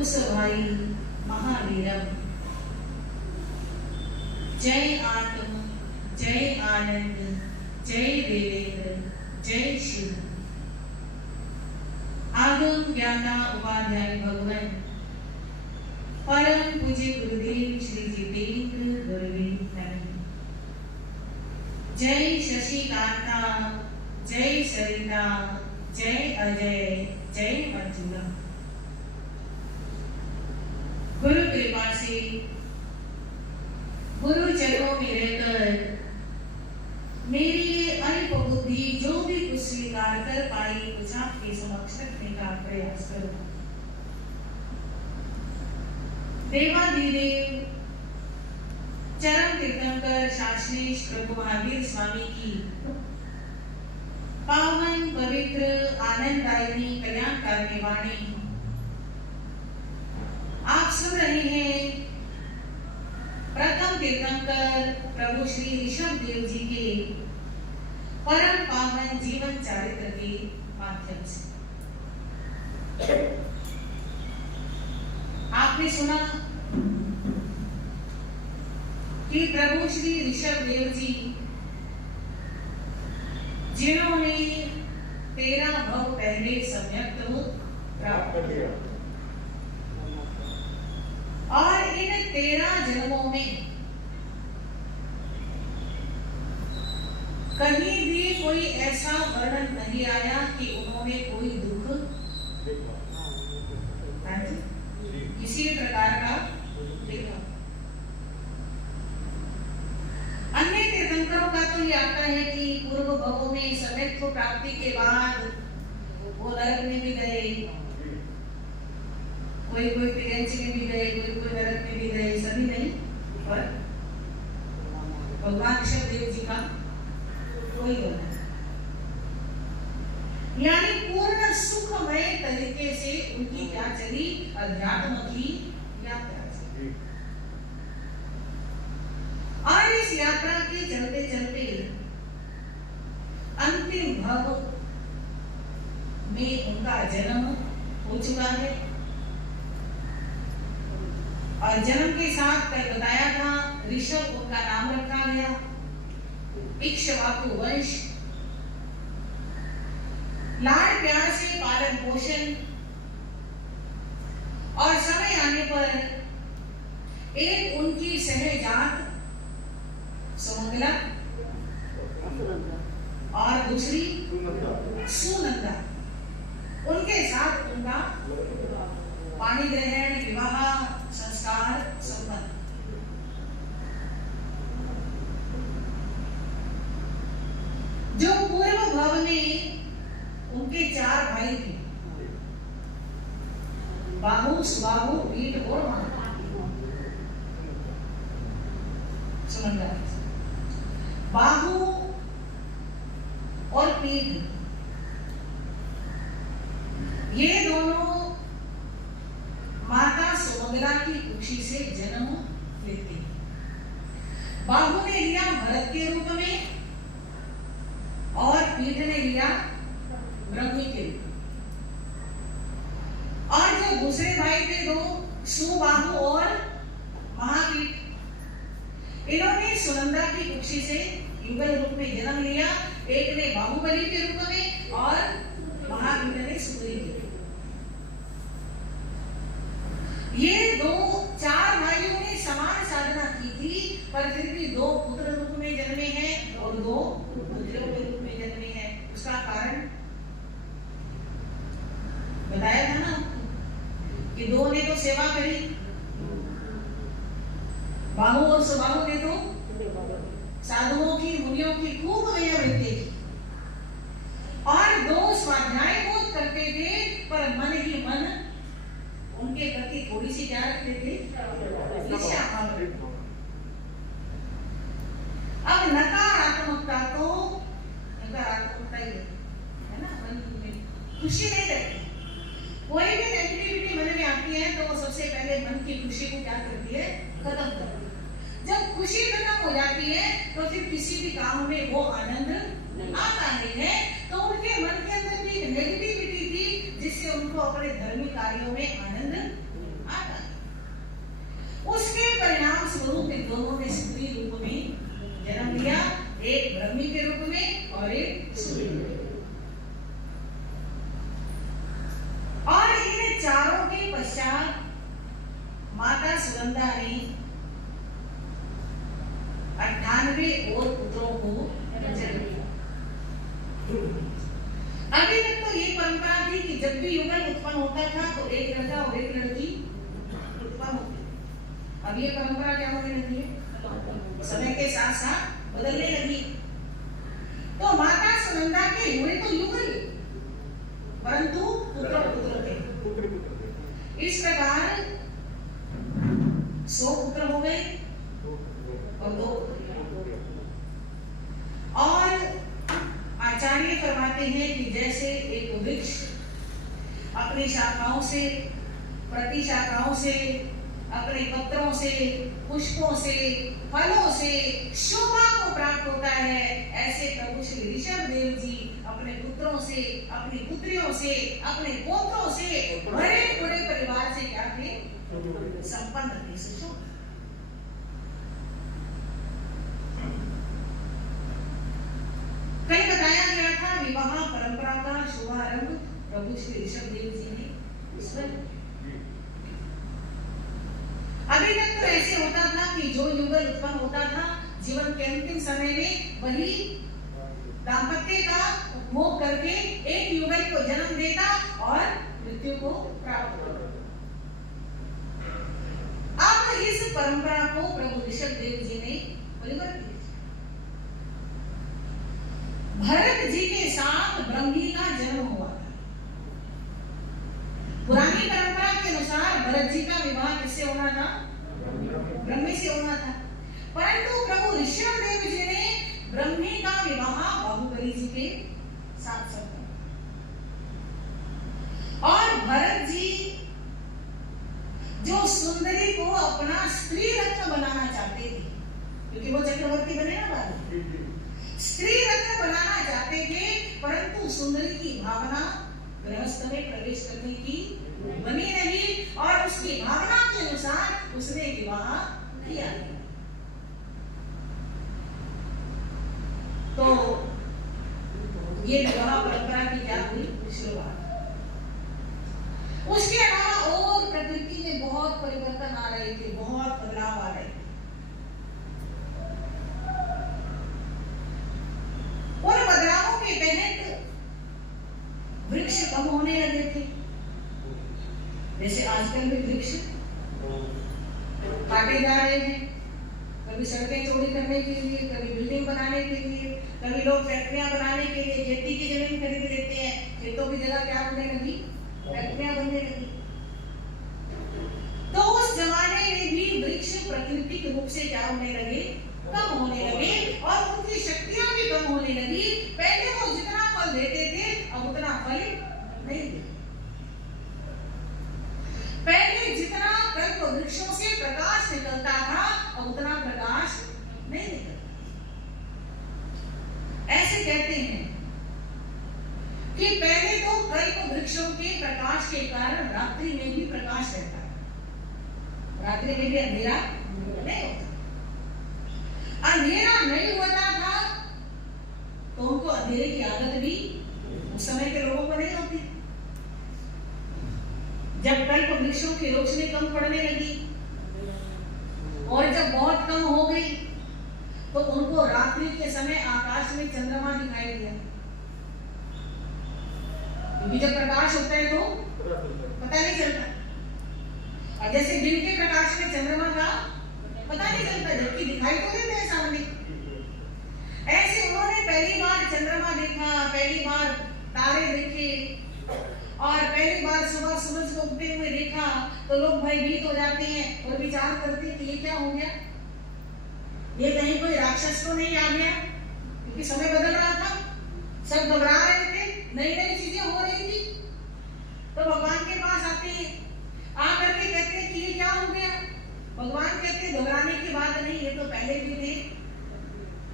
उस भाई महावीरम। जय आत्म, जय आनंद, जय देवेंद्र, जय शिव। आगम ज्ञाता उपाध्याय भगवान परम पूज्य गुरुदेव श्री जितेंद्र गुरुदेव। जय शशिकांता, जय सरिता, जय अजय, जय मंजुला। गुरु कृपा से गुरु चरणों में रहकर मेरी ये अल्प बुद्धि जो भी कुछ स्वीकार कर पाई कुछ आपके समक्ष रखने का प्रयास करूं। देवाधिदेव चरम तीर्थंकर शासनेश प्रभु महावीर स्वामी की पावन पवित्र आनंददायिनी कल्याणकारिणी वाणी आप सुन रहे हैं। प्रथम तीर्थंकर प्रभु श्री ऋषभ देव जी के परम पावन जीवन चरित्र के माध्यम से आपने सुना कि प्रभु श्री ऋषभ देव जी जिन्होंने 13 भव पहले सम्यक प्राप्त किया और इन 13 जन्मों में कहीं भी कोई ऐसा वर्णन नहीं आया कि उन्होंने कोई दुख किसी प्रकार का देखा। अन्य तीर्थंकरों का तो ये आता है कि पूर्व भवों में सम्यक प्राप्ति के बाद वो नरक में भी गए, कोई तिरंची में भी गए, कोई नरक में भी गए, सभी नहीं, पर भगवान ऋषभ देव जी का कोई होना, यानी पूर्ण सुखमय तरीके से उनकी क्या चली अध्यात्म की यात्रा चली। और इस यात्रा के चलते चलते अंतिम भव में उनका जन्म हो चुका है और जन्म के साथ कल बताया था ऋषभ उनका नाम रखा गया। इक्ष्वाकु वंश, लाड़ प्यार से पालन पोषण और समय आने पर एक उनकी सहजात सुमंगला और दूसरी सुनंदा, उनके साथ उनका पाणी ग्रहण विवाह संस्कार संपन्न। जो पूर्व भव में उनके 4 भाई थे, बाहु, सुबाहु, पीठ और सुमंगला। बाहु और पीठ ये दोनों माता सुमंगला की कुक्षी से जन्म लेते हैं। बाहु ने लिया भरत के रूप में और पीठ ने लिया ब्रह्मी के रूप में। और जो दूसरे भाई थे 2 सुबाहु और महापीठ, इन्होंने सुनंदा की कुक्षी से युगल रूप में जन्म लिया। एक ने बाहुबली के रूप में और महापीठ ने सुंदरी के रूप में। ये 4 भाइयों ने समान साधना की थी पर फिर भी 2 पुत्र रूप में जन्मे हैं और 2 पुत्रियों के रूप में जन्मे हैं। उसका कारण बताया था ना कि 2 ने तो सेवा करी, बाहु और सुबाहु ने तो साधुओं की मुनियों की खूब वैयावृत्ति की और 2 स्वाध्याय बोध करते थे पर मन ही मन उनके प्रति थोड़ी सी क्या रखते थे, अब नकारात्मकता तो नकारात्मकता ही है ना, मन में खुशी नहीं रहती। कोई भी नेगेटिविटी मन में आती है तो वो सबसे पहले मन की खुशी को क्या करती है, खत्म करती है। जब खुशी खत्म हो जाती है तो फिर किसी भी काम में वो आनंद आता नहीं है। तो उनके मन के अंदर भी नेगेटिविटी थी जिससे उनको अपने धर्मी कार्यों में आनंद सुनंदा ने 98 और पुत्रों को जन्म दिया। अभी तक तो ये परंपरा थी कि जब भी युगल उत्पन्न होता था तो एक लड़का और एक लड़की उत्पन्न होती। अब ये परंपरा क्या होने लगी है, समय के साथ साथ बदलने लगी। तो माता सुनंदा के हुए तो युगल, परंतु पुत्र पुत्र थे। इस प्रकार 100 पुत्र हो गए और 2 और आचार्य फरमाते हैं कि जैसे एक वृक्ष अपनी शाखाओं से, प्रतिशाखाओं से, अपने पत्रों से, पुष्पों से, फलों से शोभा को प्राप्त होता है, ऐसे प्रभु श्री ऋषभ देव जी अपने पुत्रों से, अपनी पुत्रियों से, अपने पोत्रों से, बड़े बड़े परिवार से क्या थे, संपन्न थे, सुशोभित। कल बताया गया था विवाह परंपरा का शुभारंभ प्रभु श्री ऋषभ देव जी ने ईश्वर। अभी तक तो ऐसे होता था कि जो युगल उत्पन्न होता था जीवन के अंतिम समय में वही दाम्पत्य का उपभोग करके एक युगल को जन्म देता और मृत्यु को प्राप्त करता। अब इस परंपरा को प्रभु ऋषभ देव जी ने परिवर्तित किया। भरत जी के साथ ब्रह्मी का जन्म हुआ था। पुरानी परंपरा के अनुसार भरत जी का विवाह किससे होना था, ब्रह्मी से होना था, परंतु प्रभु ऋषभ देव जी ने ब्रह्मी का विवाह बाहुबली जी के साथ किया। और भरत जी जो सुंदरी को अपना स्त्री रत्न बनाना चाहते थे, क्योंकि वो चक्रवर्ती बने ना बाद, स्त्री रत्न बनाना चाहते थे, परंतु सुंदरी की भावना गृहस्थ में प्रवेश करने की बनी नहीं और उसकी भावना के अनुसार उसने विवाह किया। तो ये विवाह परंपरा की क्या हुई शुरुआत। उसके अलावा और प्रकृति में बहुत परिवर्तन आ रहे थे, बहुत बदलाव आ रहे थे। उन बदलावों के तहत वृक्ष कम होने लगे थे। जैसे आजकल भी वृक्ष काटे जा रहे हैं, कभी सड़कें चौड़ी करने के लिए, कभी बिल्डिंग बनाने के लिए, कभी लोग फैक्ट्रियां बनाने के लिए खेती की जमीन खरीद लेते हैं, खेतों की जगह क्या बनने लगी, फैक्ट्रियां बनने लगी। तो उस जमाने में भी वृक्ष प्राकृतिक रूप से क्या होने लगे, कम होने लगे और उनकी शक्तियां भी कम होने लगी। पहले वो जितना फल देते थे अब उतना फल नहीं देते। पहले जितना कल्प वृक्षों से प्रकाश निकलता था अब उतना प्रकाश नहीं निकलता। ऐसे कहते हैं कि पहले तो कल्प वृक्षों के प्रकाश के कारण रात्रि में भी प्रकाश रहता है, रात्रि में भी अंधेरा नहीं होता। अंधेरा नहीं होता था तो उनको अंधेरे की आदत भी उस समय के लोगों को नहीं होती। जब कल्प वृक्षों की रोशनी कम पड़ने लगी और जब बहुत कम हो गई तो उनको रात्रि के समय आकाश में चंद्रमा दिखाई दिया, क्योंकि जब प्रकाश होता है तो पता नहीं चलता। और जैसे दिन के प्रकाश में चंद्रमा का पता नहीं चलता, जबकि दिखाई तो देते हैं सामने। ऐसे उन्होंने पहली बार चंद्रमा देखा, पहली बार तारे देखे और पहली बार सुबह सूरज को उगते हुए देखा तो लोग भयभीत हो जाते हैं और विचार करते हैं कि ये क्या हो गया, ये कहीं कोई राक्षस तो नहीं आ गया, क्योंकि समय बदल रहा था, सब घबरा रहे थे, नई नई चीजें हो रही थी। तो भगवान के पास आते हैं, आकर के कहते हैं कि ये क्या हो गया। भगवान कहते हैं घबराने की बात नहीं, ये तो पहले भी थे,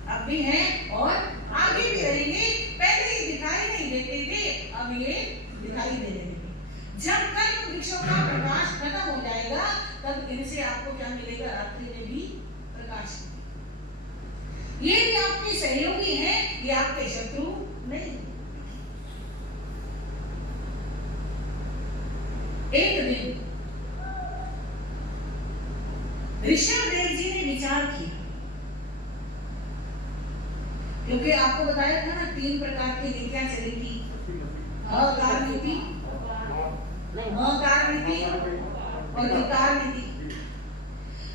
अब भी हैं और आगे भी रहेंगे। पहले ही दिखाई नहीं देते थे, अब ये दिखाई देने लगे। जब कल्प वृक्षों का प्रकाश खत्म हो जाएगा तब इनसे आपको क्या मिलेगा, रात्रि में भी प्रकाश। ये भी आपके सहयोगी हैं, ये आपके शत्रु नहीं। एक दिन ऋषभदेव जी ने विचार किया, क्योंकि आपको बताया था ना 3 प्रकार की नीतियां चलेगी, अकार नीति, मकार नीति और धिक्कार नीति।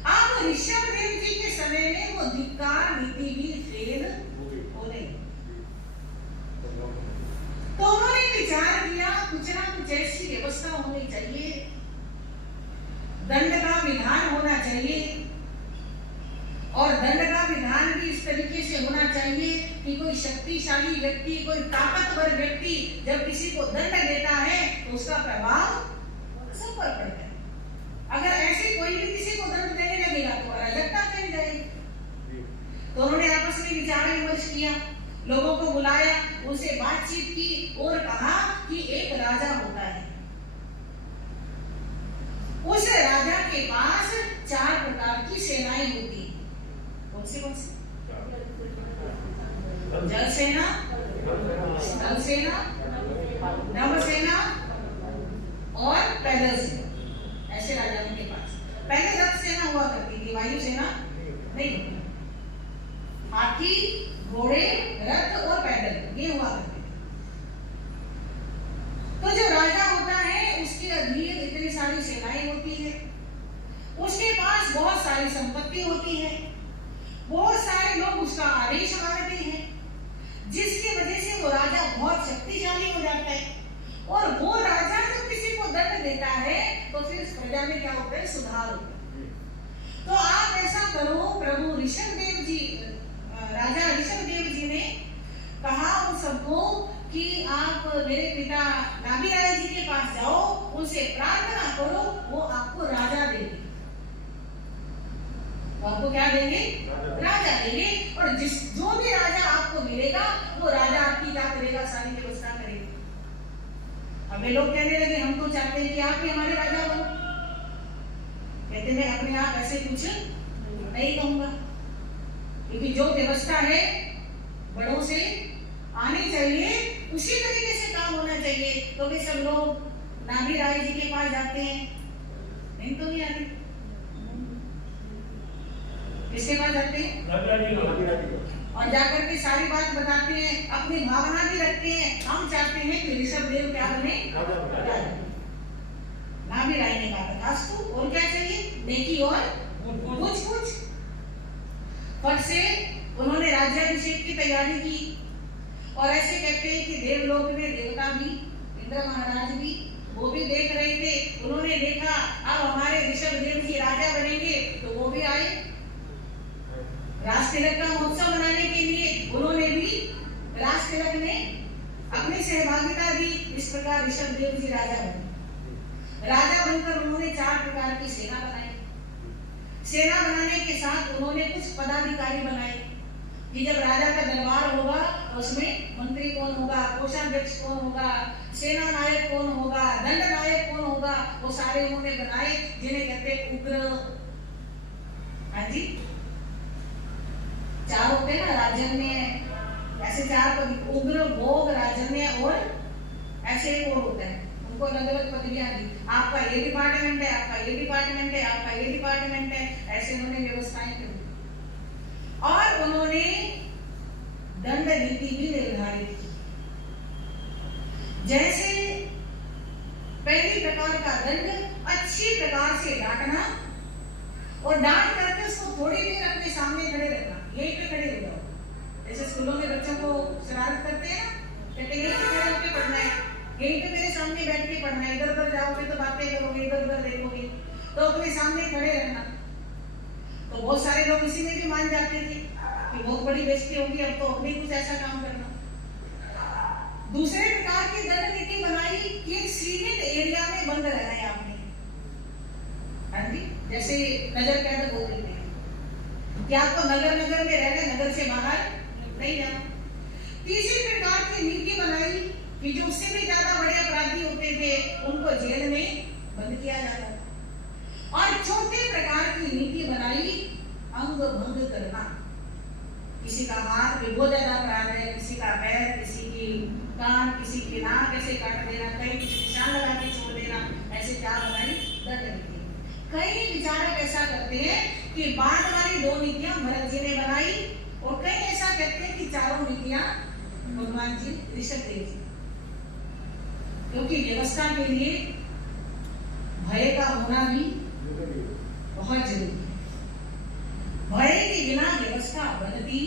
अब ऋषभदेव जी के समय में वो धिक्कार नीति भी फेल हो गई। तो उन्होंने विचार किया कुछ ना कुछ ऐसी व्यवस्था होनी चाहिए, दंड का विधान होना चाहिए, और दंड का विधान भी इस तरीके से होना चाहिए कि कोई शक्तिशाली व्यक्ति, कोई ताकतवर व्यक्ति जब किसी को दंड देता है तो उसका प्रभाव सब पर पड़ता है। अगर ऐसे कोई भी किसी को दंड देने लगेगा तो अराजकता फैल जाएगी। तो उन्होंने आपस में विचार विमर्श किया, लोगों को बुलाया, उनसे बातचीत की और कहा कि एक राजा होता है, उस राजा के पास 4 प्रकार की सेनाएं होती हैं। कौन सी? जल सेना, स्थल सेना, नभ सेना और पैदल सेना। ऐसे राजाओं के पास पहले रथ सेना हुआ करती थी, वायु सेना नहीं। हाथी, घोड़े, रथ और पैदल ये हुआ करते थे। तो जो राजा होता है उसके अधीन इतनी सारी सेनाएं होती है, उसके पास बहुत सारी संपत्ति होती है, बहुत सारे लोग उसका आदेश मानते हैं, जिसकी वजह से वो राजा बहुत शक्तिशाली हो जाता है। और वो राजा जब किसी को दंड देता है तो फिर प्रजा में क्या होता है? सुधार होता है। तो आप ऐसा करो, प्रभु ऋषभदेव जी, राजा ऋषभदेव जी ने कहा उन सबको कि आप मेरे पिता नाभिराय जी के पास जाओ, उनसे प्रार्थना करो, वो आपको राजा देंगे। आपको क्या देंगे? राजा देंगे। और जो भी राजा आपको मिलेगा वो राजा आपकी क्या करेगा? सारी व्यवस्था करेगा। हमें लोग कहने लगे हम तो चाहते हैं कि आप ही हमारे राजा बनो। कहते मैं अपने आप ऐसे कुछ नहीं कहूंगा, क्योंकि जो व्यवस्था है बड़ों से आनी चाहिए, उसी तरीके से काम होना चाहिए। तो वे सब लोग नाभिराय जी के पास जाते हैं, नहीं तो नहीं आते। किसके पास जाते हैं? और जाकर के सारी बात बताते हैं, अपनी भावना भी रखते हैं। हम चाहते हैं कि ऋषभदेव क्या बने? नाभिराय ने कहा तथास्तु, और क्या चाहिए? नेकी और कुछ। फट से उन्होंने राज्याभिषेक की तैयारी की, और ऐसे कहते हैं कि देवलोक में देवता भी, इंद्र महाराज भी, वो भी देख रहे थे। उन्होंने देखा अब हमारे ऋषभदेव जी राजा बनेंगे, तो वो भी आए। राज तिलक का महोत्सव मनाने के लिए उन्होंने भी राज तिलक में अपनी सहभागिता दी। इस प्रकार ऋषभदेव जी राजा बने। राजा बनकर उन्होंने 4 प्रकार की सेना बनाई। सेना बनाने के साथ उन्होंने कुछ पदाधिकारी बनाए कि जब राजा का दरबार होगा तो उसमें मंत्री कौन होगा, कोषाध्यक्ष कौन होगा, सेना नायक कौन होगा, दंड नायक कौन होगा, वो सारे उन्होंने बनाए, जिन्हें कहते हैं उग्र। हाँ जी, 4 होते हैं ना राजन्य, ऐसे 4 पद, उग्र, भोग, राजन्य और ऐसे एक और होता है। उनको अलग अलग पदवियां दी। आपका ये डिपार्टमेंट है, आपका ये डिपार्टमेंट है, आपका ये डिपार्टमेंट है, ऐसे उन्होंने व्यवस्थाएं की। और उन्होंने दंड नीति भी निर्धारित की। जैसे पहली प्रकार का दंड अच्छी प्रकार से डांटना, और डांट करके उसको थोड़ी देर अपने सामने खड़े रखना, यहीं पे खड़े हो जाओ। जैसे स्कूलों में बच्चों को शरारत करते हैं ना, कहते हैं यहीं पे खड़े होकर पढ़ना है, यहीं पे मेरे सामने बैठ के पढ़ना है, इधर उधर जाओगे तो बातें करोगे, इधर उधर देखोगे, तो अपने सामने खड़े रहना। तो बहुत सारे लोग इसी में भी मान जाते थे कि बहुत बड़ी बेइज्जती होगी, अब तो अपने कुछ ऐसा काम करना। दूसरे प्रकार की दंड नीति बनाई कि एक सीमित एरिया में बंद रहना है आपने। हाँ जी, जैसे नगर कैद बोल देते हैं कि आपको नगर में रहना, नगर से बाहर नहीं जाना। तीसरी प्रकार की नीति बनाई कि जो उससे भी ज्यादा बड़े अपराधी होते थे उनको जेल में बंद किया जाता था। और चौथे प्रकार की नीति बनाई अंग भंग करना। किसी का हाथ में बहुत ज्यादा अपराध है, किसी का पैर, किसी की कान, किसी की नाक ऐसे काट देना, कहीं किसी निशान लगा के छोड़ देना, ऐसे क्या बनाई? दंड नीति। कई विचारक ऐसा करते हैं कि बाद वाली 2 नीतियां भरत जी ने बनाई, और कई ऐसा कहते हैं कि चारों नीतियां भगवान जी ऋषभ देव जी, क्योंकि व्यवस्था के लिए भय का होना भी बहुत जरूरी है। भय के बिना व्यवस्था बनती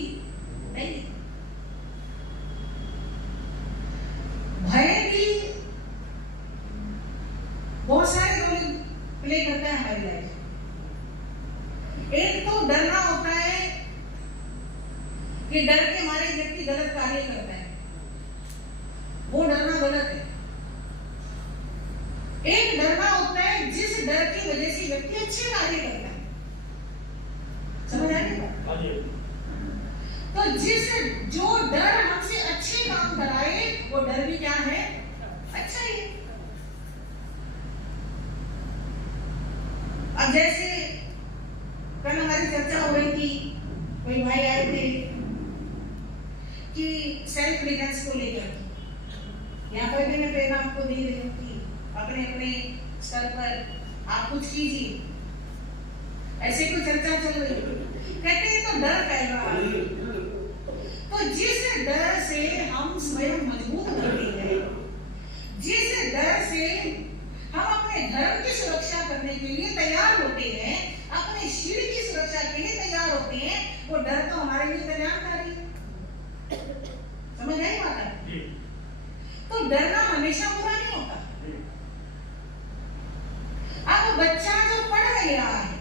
नहीं। भय भी बहुत सारे रोल प्ले करता है हमारी लाइफ। एक तो डरना होता है कि डर के मारे व्यक्ति गलत कार्य करता है, वो डरना गलत है। एक डरना होता है जिस डर की वजह से व्यक्ति अच्छे कार्य करता है। समझ आ रही? तो जो डर हमसे अच्छे काम कराए वो डर भी क्या है? अच्छा ही है। अब जैसे कल हमारी चर्चा हो रही थी, कोई भाई आए थे कि सेल्फ डिफेंस को लेकर, यहाँ पर भी मैं प्रेरणा आपको दे रही हूँ कि अपने अपने स्तर पर आप कुछ कीजिए। ऐसे कोई चर्चा चल रही है, कहते हैं तो डर फैल रहा है। तो जिस डर से हम स्वयं मजबूत होते हैं, जिस डर से हम अपने धर्म की सुरक्षा करने के लिए तैयार होते हैं, अपने शरीर की सुरक्षा के लिए तैयार होते हैं, वो डर तो हमारे लिए कल्याणकारी है। समझ आई बात? तो डरना हमेशा बुरा नहीं होता। अब बच्चा जो पढ़ नहीं रहा है,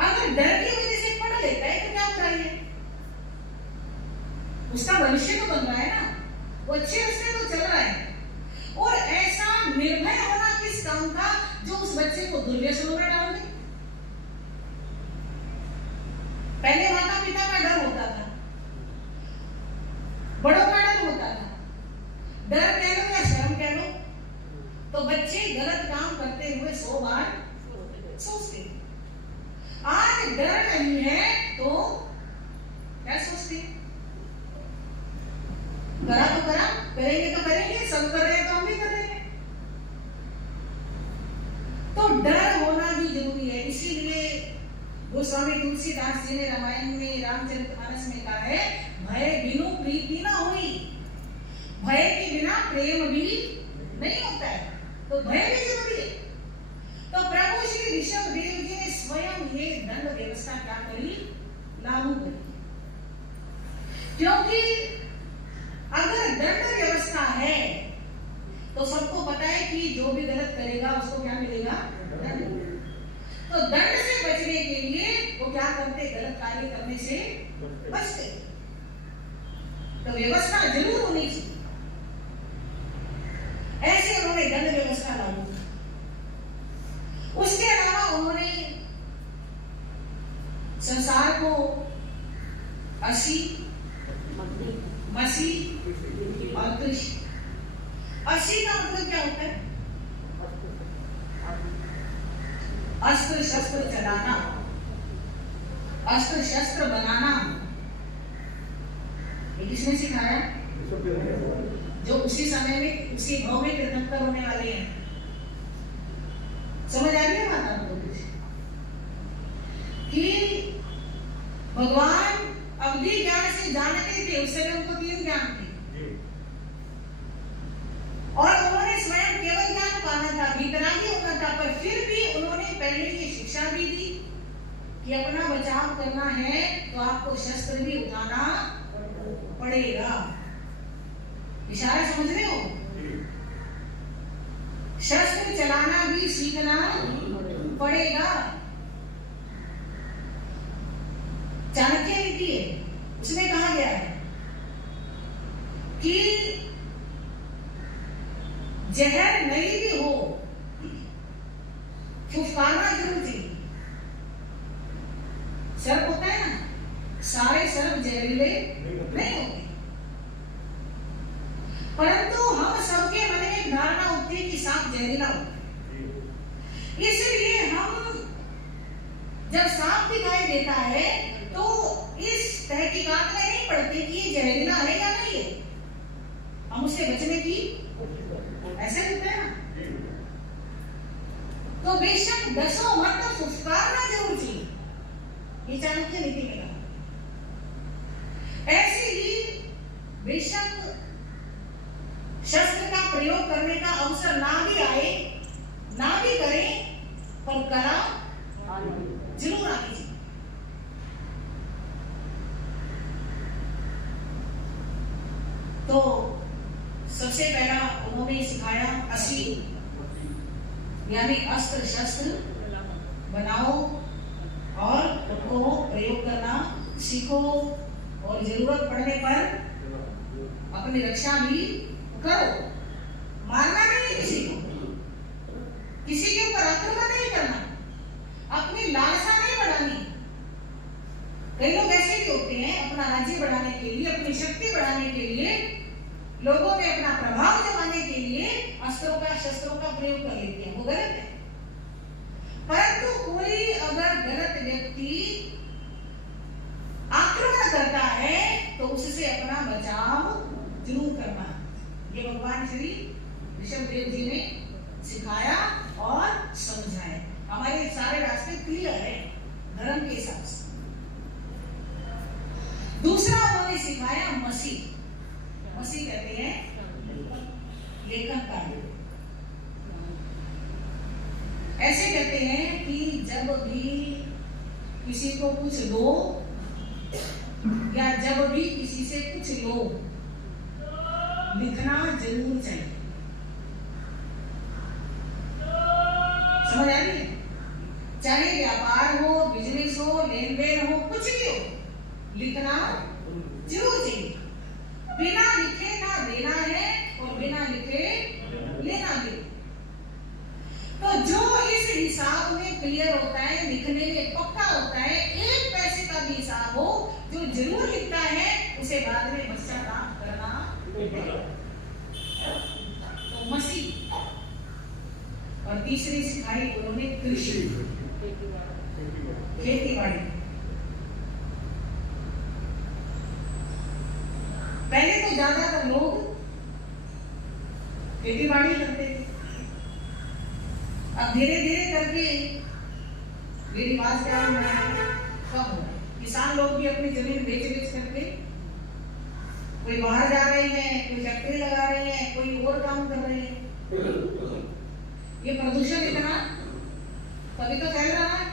अगर डर की वजह से पढ़ लेता है तो क्या बुराई है? उसका भविष्य तो बन रहा है ना, वो अच्छे रास्ते तो चल रहा है। और ऐसा निर्भय होना किस काम का जो उस बच्चे को दुर्व्यसनों में डाल दे। पहले माता पिता का डर होता था, बड़ों का डर होता था, डर कह लो या शर्म कह लो, तो बच्चे गलत काम करते हुए 100 बार सोचते। आज डर नहीं है तो क्या सोचते? करा तो करा, करेंगे तो करेंगे, सब कर रहे हैं तो हम भी करेंगे। तो डर होना भी जरूरी है। इसीलिए गोस्वामी तुलसीदास जी ने रामायण में, रामचरितमानस में कहा है, भय बिनु प्रीति न हुई। भय के बिना प्रेम भी नहीं होता है, तो भय भी जरूरी है। तो प्रभु श्री ऋषभ देव जी ने स्वयं ये दंड व्यवस्था क्या करी? लागू करी। क्योंकि अगर दंड व्यवस्था है तो सबको पता है कि जो भी गलत करेगा उसको क्या मिलेगा? दंड। तो दंड से बचने के लिए वो क्या करते? गलत कार्य करने से बचते। तो व्यवस्था जरूर होनी चाहिए। ऐसे उन्होंने दंड व्यवस्था लागू की। उसके अलावा उन्होंने संसार को असी, मसी और कृष्ण। असी का मतलब क्या होता है? अस्त्र शस्त्र चलाना, अस्त्र शस्त्र बनाना। ये किसने सिखाया? जो उसी समय में, उसी भाव में तीर्थंकर होने वाले हैं। समझ आ रही है बात आपको? कि भगवान अवधि ज्ञान से जानते थे, उस समय उनको 3 ज्ञान थे, और उन्होंने स्वयं केवल ज्ञान पाना था, भीतरागी होना था, पर फिर भी उन्होंने पहले ये शिक्षा भी दी कि अपना बचाव करना है तो आपको शस्त्र भी उठाना पड़ेगा। इशारा समझ रहे हो? शस्त्र चलाना भी सीखना पड़ेगा। चाणक्य नीति है, उसमें कहा गया है कि जहर नहीं भी हो, फुफकारना जरूर चाहिए। सर्प होता है ना, सारे सर्प जहरीले नहीं होते, परंतु हम सबके मन में एक धारणा होती है कि सांप जहरीला होता है। इसलिए हम जब सांप दिखाई देता है तो इस तहकीकात में नहीं पड़ते कि ये जहरीला है या नहीं है, हम उससे बचने की ऐसे होता है ना। तो बेशक दसों मत फुफकारना जरूर चाहिए, ये चाणक्य नीति में कहा। ऐसे ही बेशक शस्त्र का प्रयोग करने का अवसर ना भी आए, ना भी करें, पर करा जरूर आनी चाहिए। तो सबसे पहला उन्होंने सिखाया 80 यानी अस्त्र शस्त्र बनाओ और उनको प्रयोग करना सीखो और जरूरत पड़ने पर अपनी रक्षा भी करो। मारना नहीं किसी को, किसी के ऊपर आक्रमण नहीं करना, अपनी लालसा नहीं बढ़ानी। कई लोग ऐसे भी होते हैं अपना राज्य बढ़ाने के लिए, अपनी शक्ति बढ़ाने के लिए, लोगों में अपना प्रभाव जमाने के लिए अस्त्रों का शस्त्रों का प्रयोग कर लेते हैं, वो गलत है। परंतु कोई अगर गलत व्यक्ति आक्रमण करता है तो उससे अपना बचाव जरूर करना। ये भगवान श्री ऋषभदेव जी ने सिखाया और समझाया। हमारे सारे रास्ते क्लियर है धर्म के हिसाब से। दूसरा उन्होंने सिखाया मसी। मसी कहते हैं लेखन कार्य। ऐसे कहते हैं कि जब भी किसी को कुछ लो या जब भी किसी से कुछ लो, लिखना जरूर चाहिए। समझ आ रही है? चाहे व्यापार हो, बिजनेस हो, लेन देन हो, कुछ भी हो, लिखना जरूर चाहिए। बिना लिखे ना देना है और बिना लिखे लेना भी। तो जो इस हिसाब में क्लियर होता है, लिखने में पक्का होता है, एक पैसे का भी हिसाब हो, जो जरूर लिखता है उसे बाद में पश्चाताप करना है। तो मसी। और तीसरी सिखाई उन्होंने कृषि, खेती बाड़ी। पहले तो ज्यादातर लोग खेती बाड़ी करते थे, अब धीरे धीरे करके ये रिवाज क्या हो रहा है, कम हो रहा है। किसान लोग भी अपनी जमीन बेच करके कोई बाहर जा रहे हैं, कोई फैक्ट्री लगा रहे हैं, कोई और काम कर रहे हैं। ये प्रदूषण इतना तभी तो फैल रहा है।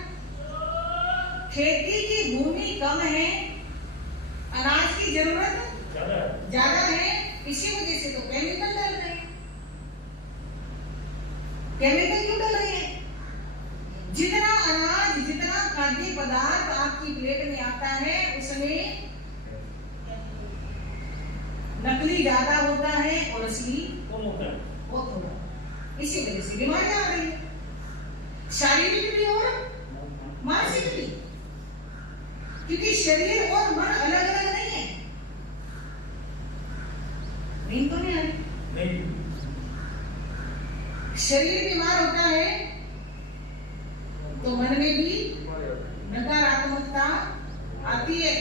खेती की भूमि कम है, अनाज की जरूरत ज्यादा है, इसी वजह से तो केमिकल डाल रहे हैं। केमिकल क्यों डाल रहे हैं? जितना अनाज, जितना खाद्य पदार्थ आपकी प्लेट में आता है उसमें नकली ज्यादा होता है और असली बहुत थोड़ा। इसी वजह से बीमारियां आ रही है, शारीरिक भी और मानसिक भी, क्योंकि शरीर और मन अलग अलग नहीं है। नींद तो नहीं आ रही? शरीर बीमार होता है तो मन में भी नकारात्मकता आती है,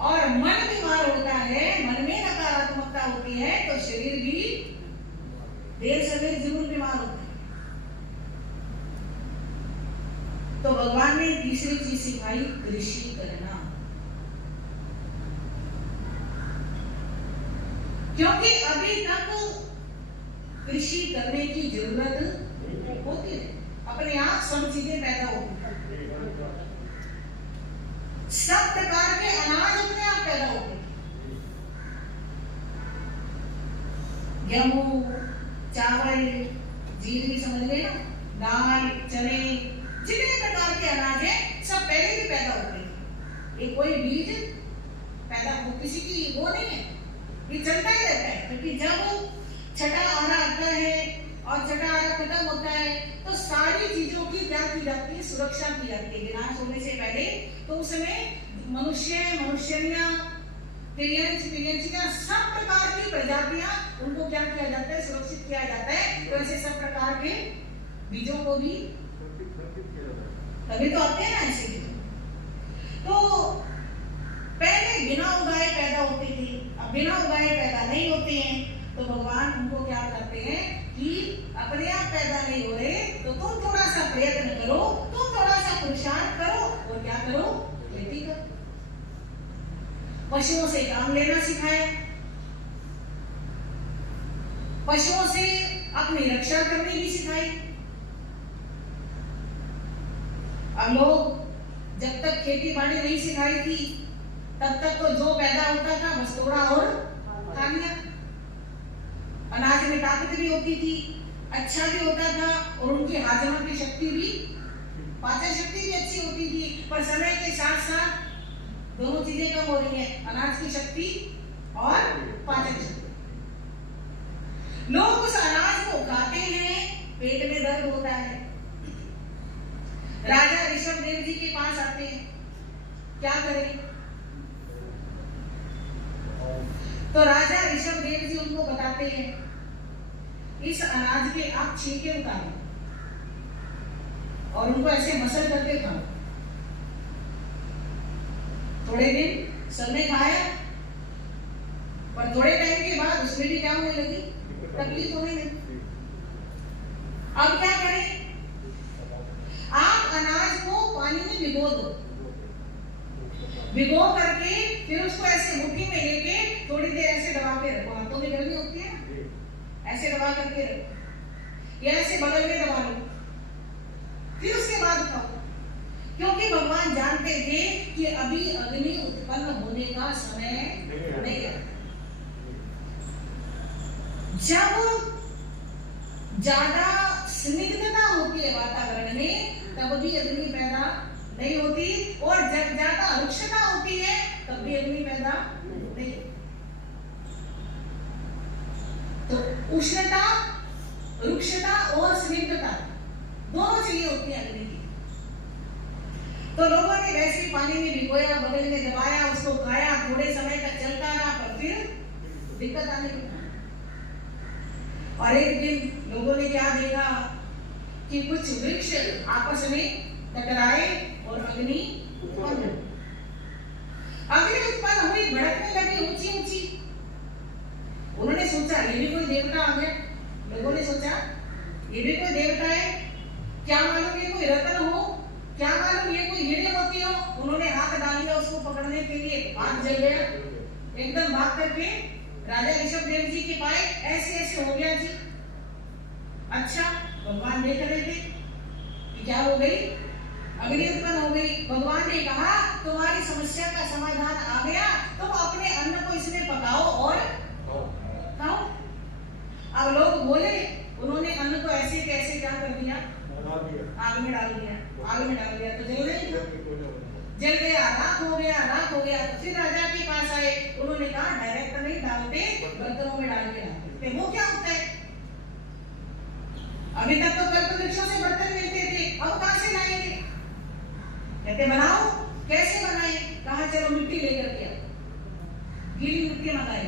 और मन बीमार होता है, मन में नकारात्मकता होती है तो शरीर भी देर सवेर जरूर बीमार होता है। तो भगवान ने तीसरी चीज सिखाई कृषि करना, क्योंकि अभी तक कृषि करने की जरूरत होती है, अपने आप सब चीजें पैदा होती है, सब प्रकार के अनाज अपने आप पैदा होते हैं। गेहूं, चावल, जीरी समझ लेना, दाल, चने, जितने प्रकार के अनाज है सब पहले भी पैदा होते हैं। ये कोई बीज पैदा हो किसी की वो नहीं है, ये चलता ही रहता है। क्योंकि जब छठा आना आता है और छठा आना खत्म होता है तो सारी चीजों की क्या की जाती है, सुरक्षा की जाती है विनाश होने से पहले। तो उसमें मनुष्य, मनुष्यनियां, तिर्यंचियां, सब प्रकार की प्रजातियां, उनको क्या किया जाता है, सुरक्षित किया जाता है। तो ऐसे सब प्रकार के बीजों को भी तभी तो आते हैं ना ऐसे बीज। तो पहले बिना उगाए पैदा होते थे, अब बिना उगाए पैदा नहीं होते हैं। तो भगवान उनको क्या करते हैं कि अपने आप पैदा नहीं हो रहे तो तुम थोड़ा सा प्रयत्न करो, तुम थोड़ा सा पुरुषार्थ करो और क्या करो, खेती करो। पशुओं से काम लेना सिखाया, पशुओं से अपनी रक्षा करनी भी सिखाई। अब लोग जब तक खेती बाड़ी नहीं सिखाई थी तब तक तो जो पैदा होता था बस थोड़ा और खा लिया। अनाज में ताकत भी होती थी, अच्छा भी होता था और उनकी हाजमा की शक्ति भी, पाचन शक्ति भी अच्छी होती थी। पर समय के साथ साथ दोनों चीजें कम हो रही हैं, अनाज की शक्ति और पाचन शक्ति। लोग उस अनाज को खाते हैं, पेट में दर्द होता है। राजा ऋषभदेव जी के पास आते हैं, क्या करें? तो राजा ऋषभदेव जी उनको बताते हैं, इस अनाज के आप छिलके उतारो और उनको ऐसे मसल करके खाओ। थोड़े दिन सबने खाया, पर थोड़े टाइम के बाद उसमें भी क्या होने लगी, तकलीफ होने लगी। अब क्या करें? आप अनाज को पानी में भिगो दो, भिगो करके फिर उसको ऐसे मुट्ठी में लेके थोड़ी देर ऐसे दबा के रखो। हाथों में गर्मी होती है, ऐसे दबा करके रखो या ऐसे बगल में दबा लो, फिर उसके बाद खाओ। क्योंकि भगवान जानते थे कि अभी अग्नि उत्पन्न होने का समय नहीं है। जब ज्यादा स्निग्धता होती है वातावरण में तब भी अग्नि पैदा नहीं होती, और जब ज्यादा रुक्षता होती है तब भी अग्नि पैदा नहीं होती। तो उष्णता, रुक्षता और स्निग्धता दोनों चाहिए होती है अग्नि की। तो लोगों ने वैसे पानी में भिगोया, बगल में दबाया, उसको खाया, थोड़े समय तक चलता रहा, पर फिर दिक्कत आने लगी। और एक दिन लोगों ने क्या देखा कि कुछ वृक्ष आपस में टकराए और अग्नि उत्पन्न हुई। भड़कने लगी ऊंची ऊंची। उन्होंने सोचा ये भी कोई देवता आ गया। लोगों ने सोचा ये भी कोई देवता है, क्या मालूम ये कोई रत्न हो, क्या मालूम ये कोई हीरे मोती हो। उन्होंने हाथ डाल दिया उसको पकड़ने के लिए, हाथ जल गया। एकदम भाग करके राजा ऋषभदेव जी के पाए, ऐसे ऐसे हो गया जी। अच्छा, भगवान देख रहे थे कि क्या हो गई, अग्नि उत्पन्न हो गई। भगवान ने कहा तुम्हारी समस्या का समाधान आ गया, तुम अपने अन्न को इसमें पकाओ और खाओ। अब लोग बोले, उन्होंने अन्न को ऐसे कैसे क्या कर दिया, आग में डाल दिया। आग में डाल दिया तो जल गया, राख हो गया, राख हो गया। फिर राजा के पास आए, उन्होंने कहा डायरेक्ट नहीं डालते, बर्तनों में डाल के डालते। वो क्या होता है, अभी तक तो कल्प वृक्षों से बर्तन मिलते थे, अब कहां से लाएंगे। कहते बनाओ, कैसे बनाए। कहा चलो मिट्टी लेकर के आओ, गीली मिट्टी मंगाई।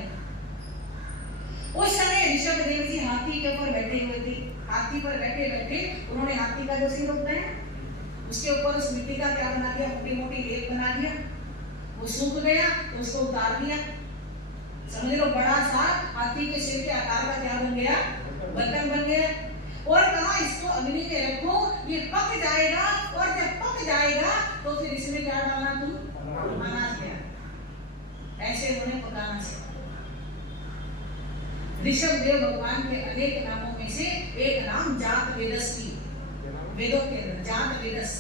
उस समय ऋषभदेव जी हाथी के ऊपर बैठे हुए थे। हाथी पर बैठे बैठे उन्होंने हाथी का जो सिर होता है उसके ऊपर उस मिट्टी का क्या बना दिया, मोटी मोटी लेप बना दिया। वो सूख गया तो उसको उतार दिया। समझ लो बड़ा सा हाथी के सिर के आकार का क्या बन गया, बर्तन बन गया। और कहा इसको अग्नि में रखो, ये पक जाएगा, और जब पक जाएगा तो फिर इसमें क्या डालना, तुम अनाज क्या। ऐसे उन्हें पकाना सीखा। ऋषभदेव भगवान के अनेक नामों में से एक नाम जात वेदस्ती, वेदों के जात वेदस,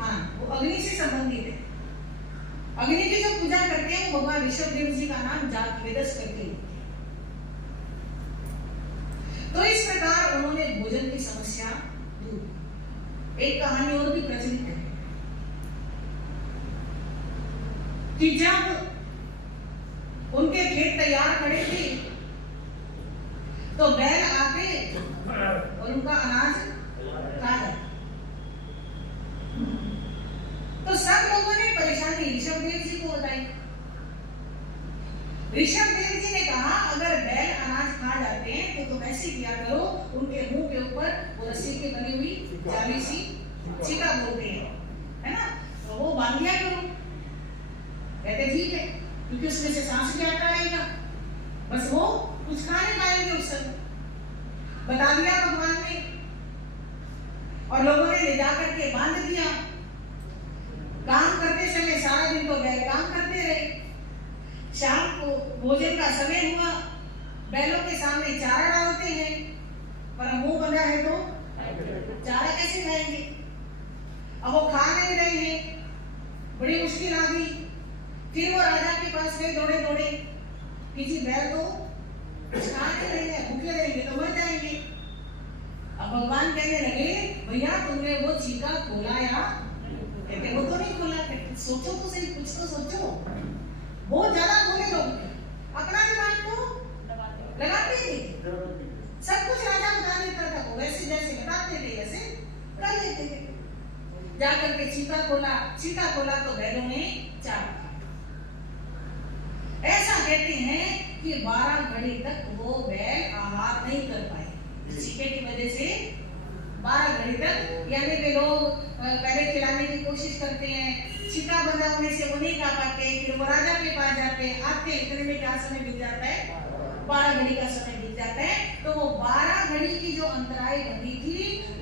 हाँ, वो अग्नि से संबंधित है। अग्नि की जो पूजा करते हैं वो भगवान ऋषभदेव जी का नाम जात वेदस करके। तो इस प्रकार उन्होंने भोजन की समस्या दूर। एक कहानी और भी प्रचलित है कि जब उनके खेत तैयार खड़े थे तो बैल आके और उनका अनाज खा गए। तो सब लोगों ने परेशानी ऋषभदेव जी को बताई। ऋषभदेव जी ने कहा अगर बैल अनाज खा जाते हैं तो तुम ऐसे किया करो, उनके मुंह के ऊपर वो रस्सी की बनी हुई जाली सी चिका बोलते हैं, है ना, तो वो बांध दिया करो। कहते ठीक है, क्योंकि उसमें से सांस भी आता रहेगा, बस वो कुछ खा नहीं पाएंगे उस समय। बता दिया भगवान ने, और लोगों ने ले जा करके बांध दिया। काम करते समय सारा दिन तो बैल काम करते रहे। शाम को भोजन का समय हुआ, बैलों के सामने चारा डालते हैं, पर मुंह बंधा है तो चारा कैसे खाएंगे? अब वो खा नहीं रहे हैं, बड़ी मुश्किल आ गई। फिर वो राजा के पास गए दौड़े दौड़े, किसी बैल तो खा नहीं रहे हैं, भूखे रहेंगे तो मर जाएंगे। अब भगवान कहने लगे, भैया तुमने वो चीका खोला या? कहते वो तो नहीं खोला। सोचो तो सही, कुछ तो सोचो। बहुत ज्यादा बोले लोग, अपना दिमाग तो लगाते ही नहीं। सब कुछ राजा बता देता था, वो वैसे जैसे बताते थे वैसे कर लेते थे। जाकर के चीका खोला तो बैलों ने चारा। ऐसा कहते हैं कि 12 घड़ी तक वो बैल आहार नहीं कर पाए, चीके की वजह से 12 घड़ी तक। यानी कि लोग पहले खिलाने की कोशिश करते हैं, चीका बंधा होने से वो नहीं खा पाते, फिर वो राजा के पास जाते हैं, आते इतने में क्या समय बीत जाता है? 12 घड़ी का समय बीत जाता है। तो वो 12 घड़ी की जो अंतराय बंधी थी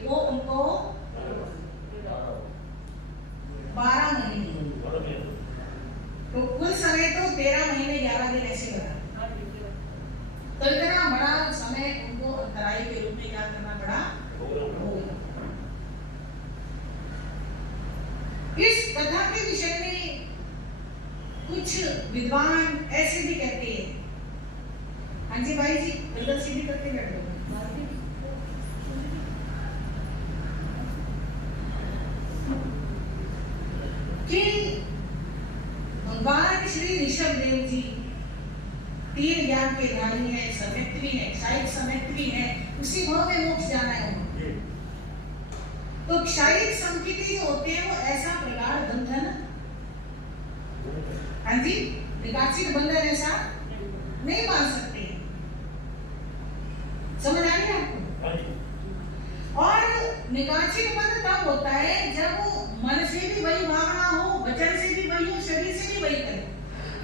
वो उनको 12 महीने, तो कुल समय तो 13 महीने 11 दिन ऐसे लगा। तो इतना बड़ा समय उनको अंतराय के रूप में क्या करना पड़ा? इस कथा के विषय में कुछ विद्वान ऐसे भी कहते हैं। हाँ जी भाई जी, गर्दन सीधी करके बैठो। कि भगवान श्री ऋषभ देव जी तीन ज्ञान के ज्ञानी है, समेत्री है, क्षायिक समेत्री है, उसी भाव में मोक्ष जाना है उनको। तो क्षायिक संकिति जो होते हैं वो ऐसा प्रगाढ़ बंधन, हाँ जी, निकाचित बंधन ऐसा नहीं मान सकते। समझ आ रही है आपको? और निकाचित बंधन तब होता है जब मन से भी वही भावना हो, वचन से भी वही हो, शरीर से भी वही करे।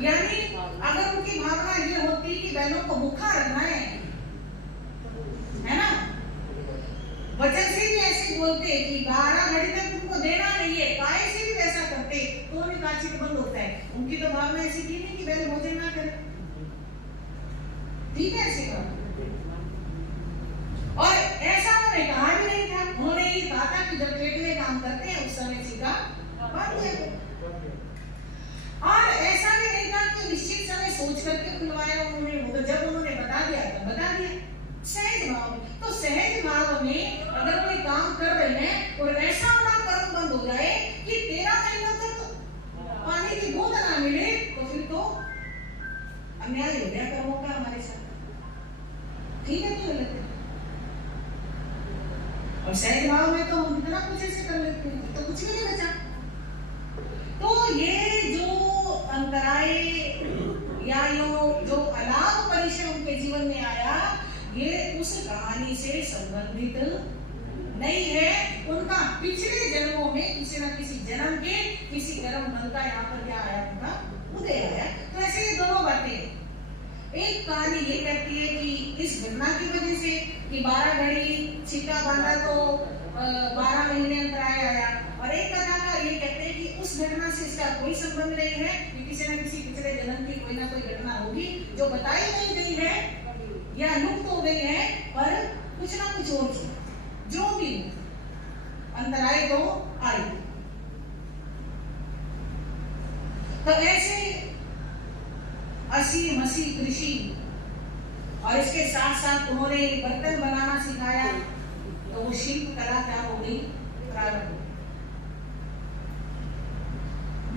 यानी अगर उनकी भावना ये होती कि बैलों को भूखा रखना है ना, वचन से भी ऐसे बोलते कि 12 घड़ी तक तुमको देना नहीं है, काय से भी वैसा करते, तो निकाचित बंद होता है। उनकी तो भावना ऐसी थी नहीं कि बैल भोजन ना करे, ठीक है ऐसे कहा। और ऐसा उन्होंने कहा भी नहीं था, उन्होंने ये कहा था कि जब पेट में काम करते हैं उस समय चीका बांध दिया। और ऐसा भी नहीं था कि निश्चित समय सोच करके खुलवाया उन्होंने, वो तो जब उन्होंने बता दिया था बता दिया। सहज भाव, तो सहज भाव में अगर कोई काम कर रहे हैं और ऐसा बड़ा कर्म बंद हो जाए कि 13 महीनों तक पानी की बूंद ना मिले, तो फिर तो अन्याय हो गया कर्मों का हमारे साथ। ठीक है कि गलत है? और सहज भाव में तो हम इतना कुछ ऐसे कर लेते हैं तो कुछ भी नहीं बचा। तो ये जो अंतराय या जो अलाभ परिचय उनके जीवन में आया, ये उस कहानी से संबंधित नहीं है। उनका पिछले जन्मों में किसी न किसी जन्म के किसी कर्म फल का यहाँ पर क्या आया, उनका उदय आया। तो ऐसे ये दोनों बातें, एक कहानी ये कहती है कि इस घटना की वजह से कि 12 घड़ी चीका बांधा तो 12 महीने अंतराय आया, और एक कथाकार ये कहते हैं कि उस घटना से इसका कोई संबंध नहीं है, कि किसी न किसी पिछले जन्म की कोई ना कोई घटना होगी जो बताई नहीं गई है या लुप्त हो गई है, पर कुछ ना कुछ और जो भी अंतराय तो आई। तो ऐसे 80 मसी कृषि, और इसके साथ साथ उन्होंने बर्तन बनाना सिखाया, तो वो शिल्प कला क्या हो गई, प्रारंभ।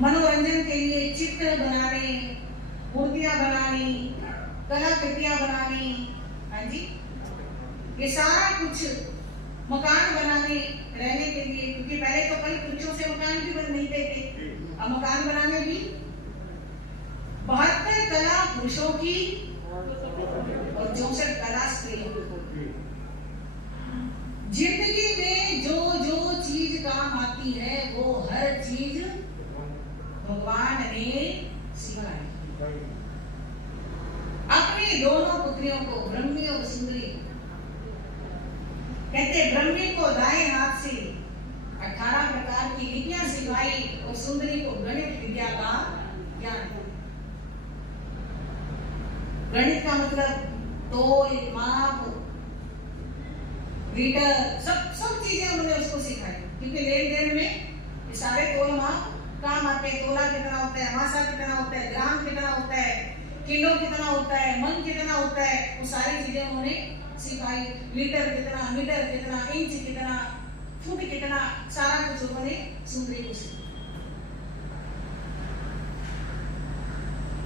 मनोरंजन के लिए चित्र बनाने, मूर्तियां बनानी, कलाकृतियां बनानी, हाँ जी, ये सारा कुछ, मकान बनाने रहने के लिए, क्योंकि पहले तो कल कुछों से मकान भी बन नहीं थे, अब मकान बनाने भी 72 कला पुरुषों की और 64 कला स्त्रियों की। जिंदगी में जो जो चीज काम आती है वो हर चीज भगवान ने सिखाई। अपनी दोनों पुत्रियों को, ब्रह्मी और सुंदरी, 18 प्रकार की लिपियां सिखाई और सुंदरी को गणित विद्या का ज्ञान। गणित का मतलब तोल, माप, लीटर, सब चीजें उन्होंने उसको सिखाई, क्योंकि लेन देन में ये सारे तोल माप काम आते हैं। तोला कितना होता है, मासा कितना होता है, ग्राम कितना होता है, किलो कितना होता है, मन कितना होता है, वो सारी चीजें उन्होंने सिखाई। लीटर कितना, मीटर कितना, इंच कितना, फुट कितना, सारा कुछ उन्होंने सुंदरी को सिखाया।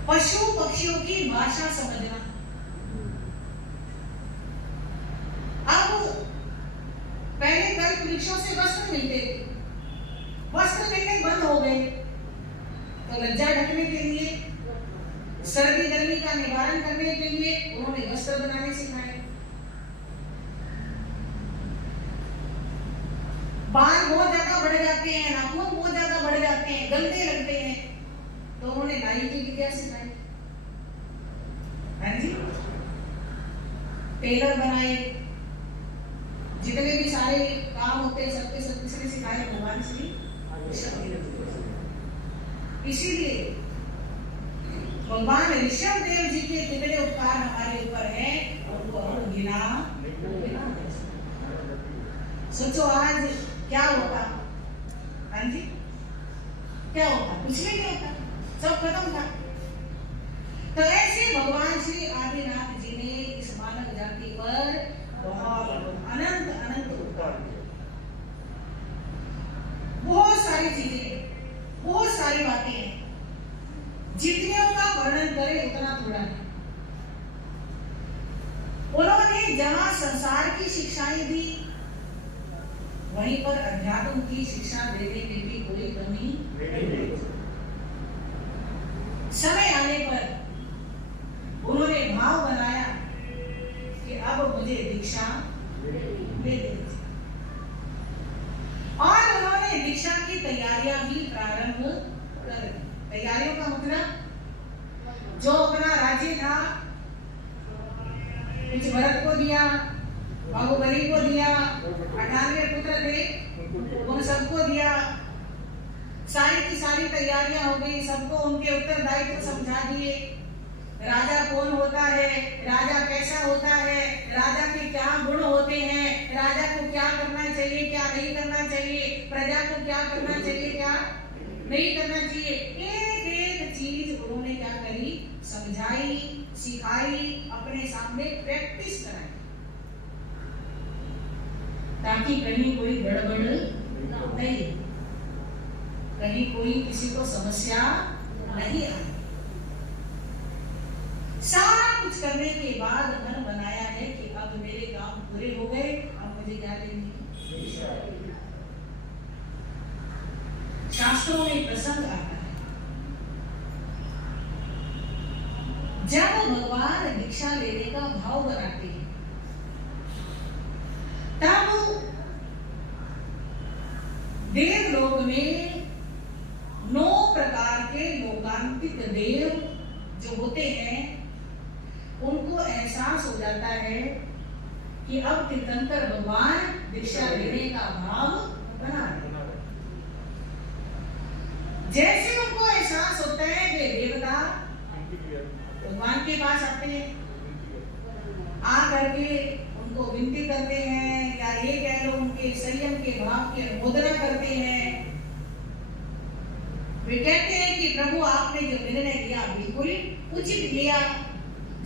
पशु पक्षियों की भाषा समझना। अब पहले कल्प वृक्षों से वस्त्र मिलते थे, वस्त्र मिलने बंद हो गए, तो लज्जा ढकने के लिए, सर्दी गर्मी का निवारण करने के लिए उन्होंने वस्त्र बनाने सिखाए। बाल बहुत ज्यादा बढ़ जाते हैं, नाखून बहुत ज्यादा बढ़ जाते हैं, गंदे लगते हैं, तो उन्होंने नाई की विद्या सिखाई। हाँ जी, टेलर बनाए, जितने भी सारे काम होते हैं सबके सब किसने सिखाए? भगवान श्री ऋषभ। इसीलिए भगवान ऋषभ देव जी के कितने उपकार हमारे ऊपर हैं, उनको हम गिना। सोचो आज क्या होता? हाँ जी, क्या होता? कुछ भी नहीं होता, सब खत्म था। तो ऐसे भगवान श्री आदिनाथ जी ने इस मानव जाति पर बहुत अनंत अनंत उपकार किए। बहुत सारी चीजें, बहुत सारी बातें हैं, जितने का वर्णन करें उतना थोड़ा है। उन्होंने जहां संसार की शिक्षाएं दी, वहीं पर अध्यात्म की शिक्षा देने में भी कोई कमी नहीं। समय आने पर उन्होंने भाव बनाया कि अब मुझे दीक्षा दे दीजिए, और उन्होंने दीक्षा की तैयारियां भी प्रारंभ कर दी। तैयारियों का मतलब जो अपना राज्य था, कुछ भरत को दिया, बाहुबली को दिया, 98 पुत्र थे उन सबको दिया, सारी की सारी तैयारियां हो गई, सबको उनके उत्तरदायित्व समझा दिए। राजा कौन होता है, राजा कैसा होता है, राजा के क्या गुण होते हैं, राजा को क्या करना चाहिए, क्या नहीं करना चाहिए, प्रजा को क्या करना चाहिए, क्या नहीं करना चाहिए, एक एक चीज उन्होंने क्या करी? समझाई, सिखाई, अपने सामने प्रैक्टिस कराई, ताकि कहीं कोई गड़बड़ नहीं, कहीं कोई किसी को समस्या नहीं आए। सारा कुछ करने के बाद मन बनाया है कि अब मेरे काम पूरे हो गए, अब मुझे क्या लेनी? शास्त्रों में प्रसंग आता है, जब भगवान दीक्षा लेने का भाव बनाते हैं, तब देवलोक में 9 प्रकार के लोकांतिक देव जो होते हैं, उनको एहसास हो जाता है कि अब तीर्थंकर भगवान दीक्षा लेने का भाव बना रहे। जैसे उनको एहसास होता है कि देवता भगवान के पास आते हैं, आ करके उनको विनती करते हैं, या ये कह लो उनके संयम के भाव की अनुमोदना करते हैं। वे कहते हैं कि प्रभु आपने जो निर्णय लिया बिल्कुल उचित लिया,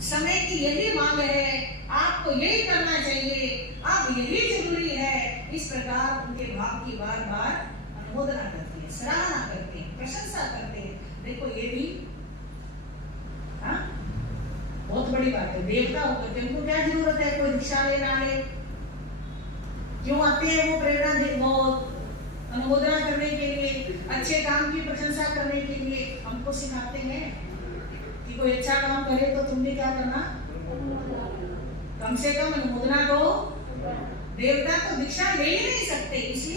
समय की यही मांग है, आपको यही करना चाहिए, अब यही जरूरी है। इस प्रकार उनके भाव की बार बार अनुमोदना करते हैं, सराहना करते हैं, प्रशंसा करते हैं। देखो ये भी बहुत बड़ी बात है। देवता होकर के उनको क्या जरूरत है कोई दीक्षा ले ना ले? क्यों आते हैं वो? प्रेरणा दे, वो अनुमोदना करने के लिए, अच्छे काम की प्रशंसा करने के लिए हमको सिखाते हैं कि कोई अच्छा काम करे तो तुमने क्या करना? कम से कम अनुमोदना दो। देवता तो दीक्षा ले ही नहीं सकते, इसलिए